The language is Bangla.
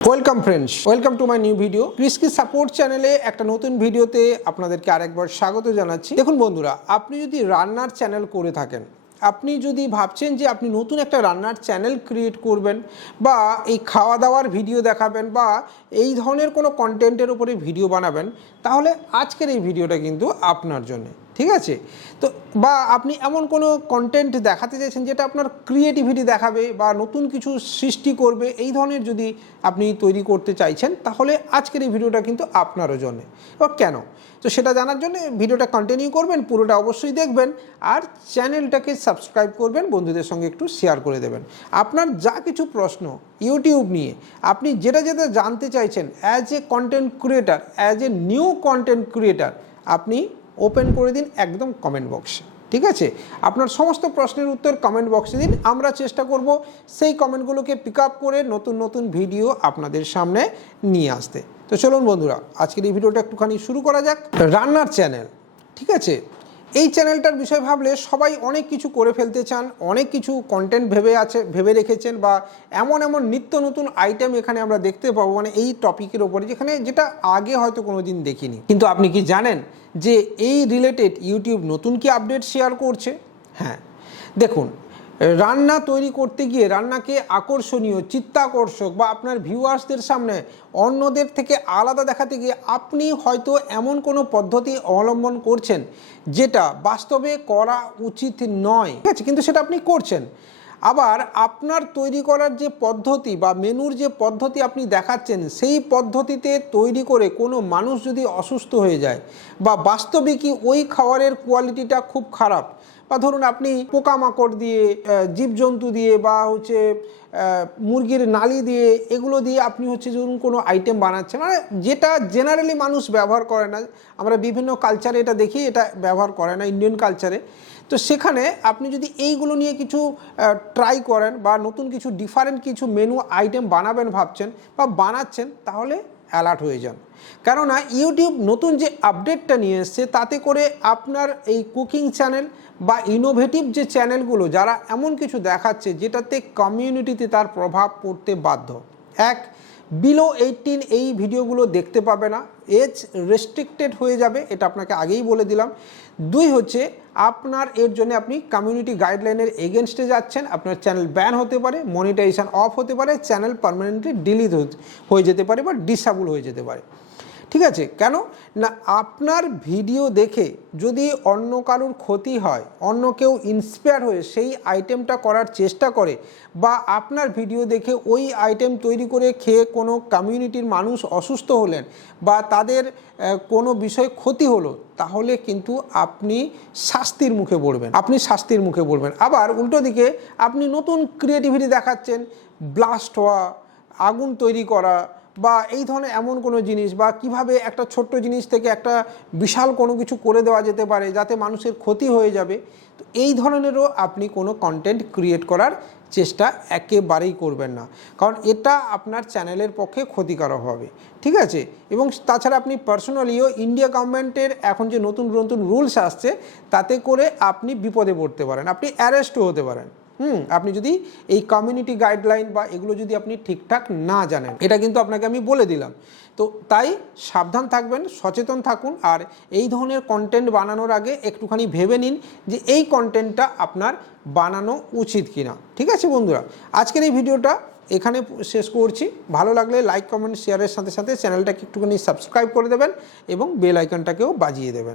Welcome friends, welcome to my new video. কৃষি সাপোর্ট চ্যানেলে একটা নতুন ভিডিওতে আপনাদেরকে আরেকবার স্বাগত জানাচ্ছি। দেখুন বন্ধুরা, আপনি যদি রান্নার চ্যানেল করে থাকেন, আপনি যদি ভাবছেন যে আপনি নতুন একটা রান্নার চ্যানেল ক্রিয়েট করবেন বা এই খাওয়া দাওয়ার ভিডিও দেখাবেন বা এই ধরনের কোনো কন্টেন্টের উপরে ভিডিও বানাবেন, তাহলে আজকের এই ভিডিওটা কিন্তু আপনার জন্য, ঠিক আছে? তো বা আপনি এমন কোনো কন্টেন্ট দেখাতে চাইছেন যেটা আপনার ক্রিয়েটিভিটি দেখাবে বা নতুন কিছু সৃষ্টি করবে, এই ধরনের যদি আপনি তৈরি করতে চাইছেন, তাহলে আজকের এই ভিডিওটা কিন্তু আপনারও জন্য। এবার কেন, তো সেটা জানার জন্য ভিডিওটা কন্টিনিউ করবেন, পুরোটা অবশ্যই দেখবেন আর চ্যানেলটাকে সাবস্ক্রাইব করবেন, বন্ধুদের সঙ্গে একটু শেয়ার করে দেবেন। আপনার যা কিছু প্রশ্ন ইউটিউব নিয়ে আপনি যেটা যেটা জানতে চাইছেন as a content creator, as a new content creator, আপনি ওপেন করে দিন একদম কমেন্ট বক্সে, ঠিক আছে? আপনার সমস্ত প্রশ্নের উত্তর কমেন্ট বক্সে দিন। আমরা চেষ্টা করব সেই কমেন্টগুলোকে পিক আপ করে নতুন নতুন ভিডিও আপনাদের সামনে নিয়ে আসতে। তো চলুন বন্ধুরা, আজকের এই ভিডিওটা একটুখানি শুরু করা যাক। রান্নার চ্যানেল, ঠিক আছে? এই চ্যানেলটার বিষয় ভাবলে সবাই অনেক কিছু করে ফেলতে চান, অনেক কিছু কন্টেন্ট ভেবে রেখেছেন বা এমন এমন নিত্য নতুন আইটেম এখানে আমরা দেখতে পাবো, মানে এই টপিকের ওপরে যেটা আগে হয়তো কোনো দিন দেখিনি। কিন্তু আপনি কি জানেন যে এই রিলেটেড ইউটিউব নতুন কি আপডেট শেয়ার করছে? হ্যাঁ, দেখুন, রান্না তৈরি করতে গিয়ে রান্নাকে আকর্ষণীয়, চিত্তাকর্ষক বা আপনার ভিউয়ার্সদের সামনে অন্যদের থেকে আলাদা দেখাতে গিয়ে আপনি হয়তো এমন কোনো পদ্ধতি অবলম্বন করছেন যেটা বাস্তবে করা উচিত নয়, ঠিক আছে? কিন্তু সেটা আপনি করছেন। আবার আপনার তৈরি করার যে পদ্ধতি বা মেনুর যে পদ্ধতি আপনি দেখাচ্ছেন, সেই পদ্ধতিতে তৈরি করে কোনো মানুষ যদি অসুস্থ হয়ে যায় বা বাস্তবিকই ওই খাবারের কোয়ালিটিটা খুব খারাপ, বা ধরুন আপনি পোকামাকড় দিয়ে, জীবজন্তু দিয়ে বা মুরগির নালি দিয়ে, এগুলো দিয়ে আপনি ধরুন কোনো আইটেম বানাচ্ছেন, মানে যেটা জেনারেলি মানুষ ব্যবহার করে না, আমরা বিভিন্ন কালচারে এটা দেখি, এটা ব্যবহার করে না ইন্ডিয়ান কালচারে। তো সেখানে আপনি যদি এইগুলো নিয়ে কিছু ট্রাই করেন বা নতুন কিছু ডিফারেন্ট কিছু মেনু আইটেম বানাবেন ভাবছেন বা বানাচ্ছেন, তাহলে অ্যালার্ট হয়ে যান। কেননা ইউটিউব নতুন যে আপডেটটা নিয়ে এসছে, তাতে করে আপনার এই কুকিং চ্যানেল বা ইনোভেটিভ যে চ্যানেলগুলো যারা এমন কিছু দেখাচ্ছে যেটাতে কমিউনিটিতে তার প্রভাব পড়তে বাধ্য। এক, বিলো 18 এই ভিডিওগুলো দেখতে পাবে না, এজ রেস্ট্রিক্টেড হয়ে যাবে, এটা আপনাকে আগেই বলে দিলাম। দুই হচ্ছে, আপনার এর জন্য আপনি কমিউনিটি গাইডলাইনের এগেনস্টে যাচ্ছেন, আপনার চ্যানেল ব্যান হতে পারে, মনিটাইজেশন অফ হতে পারে, চ্যানেল পার্মানেন্টলি ডিলিট হয়ে যেতে পারে বা ডিসেবল হয়ে যেতে পারে, ঠিক আছে? কেন না, আপনার ভিডিও দেখে যদি অন্য কারোর ক্ষতি হয়, অন্য কেউ ইন্সপায়ার হয়ে সেই আইটেমটা করার চেষ্টা করে, বা আপনার ভিডিও দেখে ওই আইটেম তৈরি করে খেয়ে কোনো কমিউনিটির মানুষ অসুস্থ হলেন বা তাদের কোনো বিষয় ক্ষতি হলো, তাহলে কিন্তু আপনি শাস্তির মুখে পড়বেন। আবার উল্টো দিকে আপনি নতুন ক্রিয়েটিভিটি দেখাচ্ছেন, ব্লাস্ট হওয়া, আগুন তৈরি করা বা এই ধরনের এমন কোনো জিনিস, বা কিভাবে একটা ছোট্ট জিনিস থেকে একটা বিশাল কোনো কিছু করে দেওয়া যেতে পারে যাতে মানুষের ক্ষতি হয়ে যাবে, তো এই ধরনেরও আপনি কোনো কন্টেন্ট ক্রিয়েট করার চেষ্টা একেবারেই করবেন না, কারণ এটা আপনার চ্যানেলের পক্ষে ক্ষতিকারক হবে, ঠিক আছে? এবং তাছাড়া আপনি পার্সোনালিও ইন্ডিয়া গভর্নমেন্টের এখন যে নতুন নতুন রুলস আসছে, তাতে করে আপনি বিপদে পড়তে পারেন, আপনি অ্যারেস্টও হতে পারেন। আপনি যদি এই কমিউনিটি গাইডলাইন বা এগুলো যদি আপনি ঠিকঠাক না জানেন, এটা কিন্তু আপনাকে আমি বলে দিলাম। তো তাই সাবধান থাকবেন, সচেতন থাকুন, আর এই ধরনের কন্টেন্ট বানানোর আগে একটুখানি ভেবে নিন যে এই কন্টেন্টটা আপনার বানানো উচিত কিনা, ঠিক আছে বন্ধুরা? আজকের এই ভিডিওটা এখানে শেষ করছি। ভালো লাগলে লাইক, কমেন্ট, শেয়ারের সাথে সাথে চ্যানেলটাকে একটুখানি সাবস্ক্রাইব করে দেবেন এবং বেল আইকনটাকেও বাজিয়ে দেবেন।